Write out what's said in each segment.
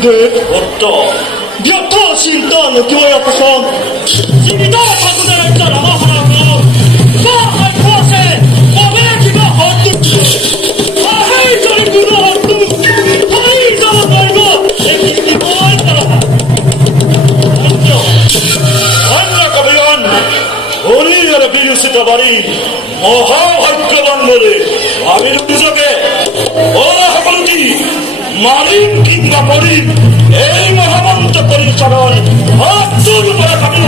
기대 어떠? 몇 터씩 떠는 교회 앞에서 이리다 자꾸나 했잖아 하라고 나할 곳에 몸의 기가 어떻게 아헤이 저리 그거 어떻게 하이 저러 말고 내 기기 뭐할 거라 어떠? 안나 kabilan Olivia birisi tabari Moha hakkaban bole Amir Duzake Ola habalti Marin kinga porin Ei mahamanta paricharan Atul bara kami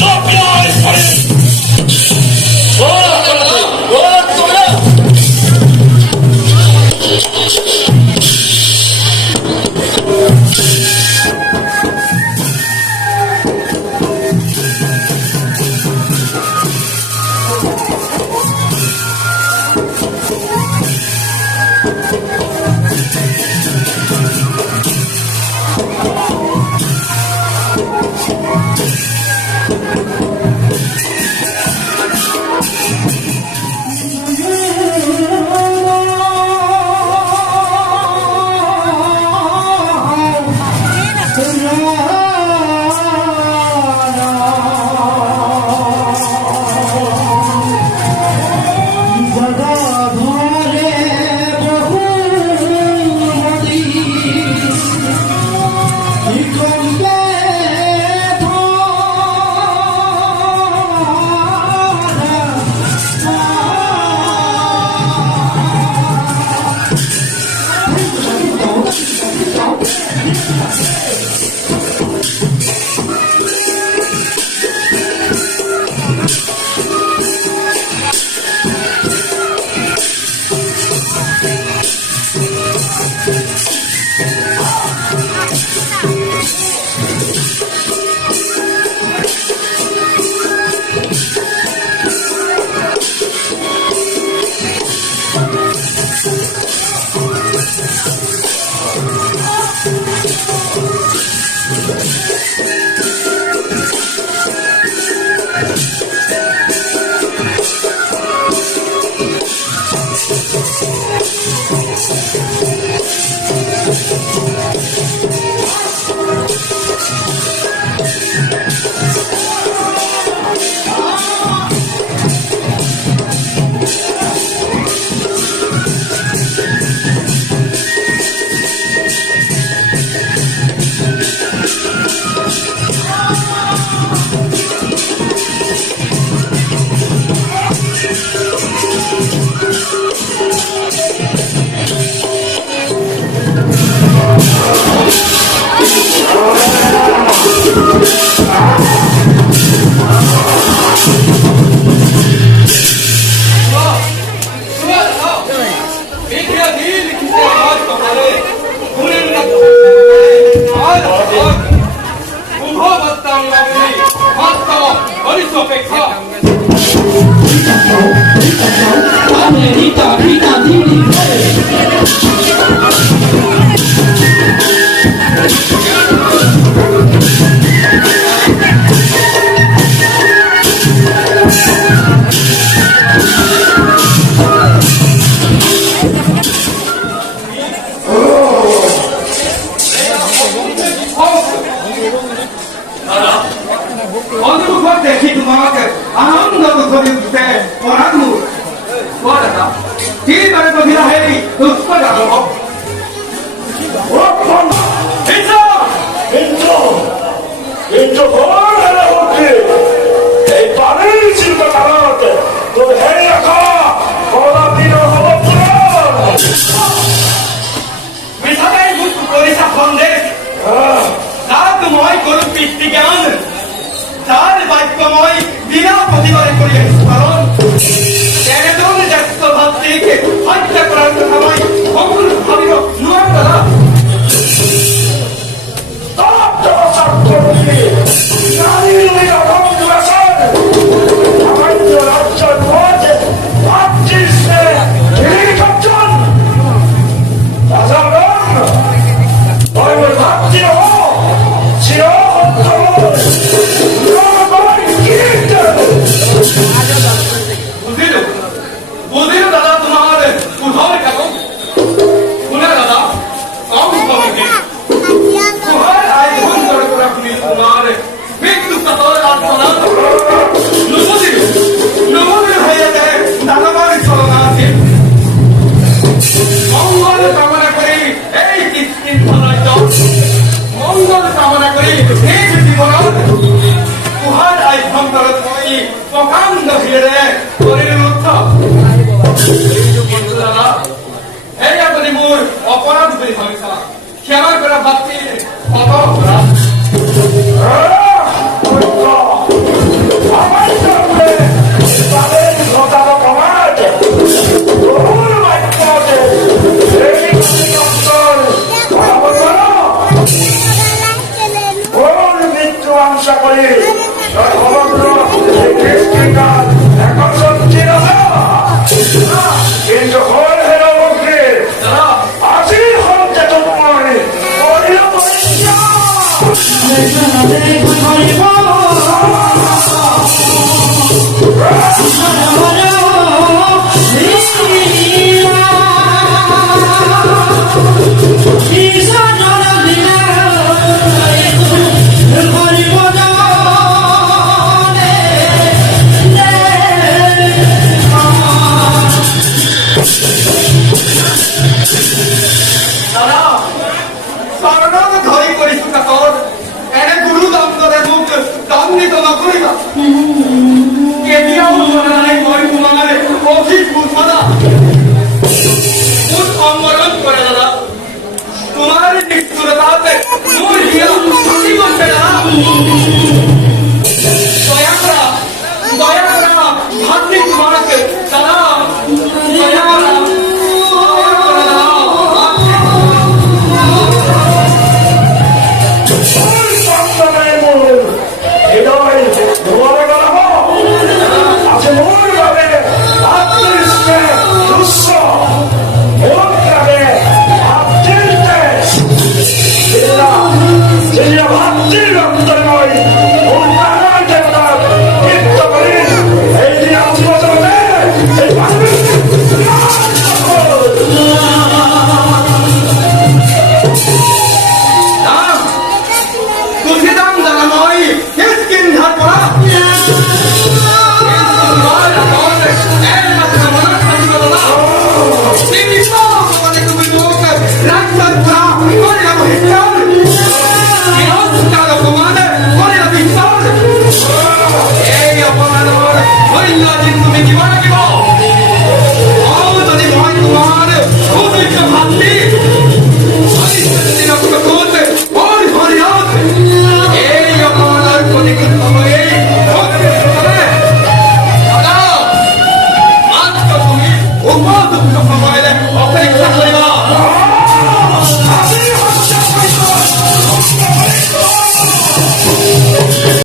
Chopya isparin Ola habalti Ola tola Tidak দাদা এই আপুনি মোৰ অপৰাধ বুলি ভাবিছা ক্ষমা কৰা ভাতৃ পাপ অপৰাধ আমার সামনে তাদের ঘটানো কমাট বহুর বাক্য আছে এই অঞ্চল বহুর মৃত্যু আশা করি সমগ্র খ্রিস্টান এখন সত্যি না কিন্তু হল হেল মুখে আসি হল চেতনময় অরিয় দাদা চৰণত ধৰি কৰিছো কাষত এনে গুৰু দণ্ডৰে মোক দণ্ডিত নকৰিবা কেতিয়াও জনা নাই মই তোমাৰ অধিক বুজনা মোক সম্বৰণ কৰে দাদা তোমাৰ নিষ্ঠুৰতাতে মোৰ হিয়া ফাটি গৈছে দাদা দয়া কৰা ভাতৃ তোমাক দাদা দয়া কৰা হৃদয় ধোয়ারে গেল আছে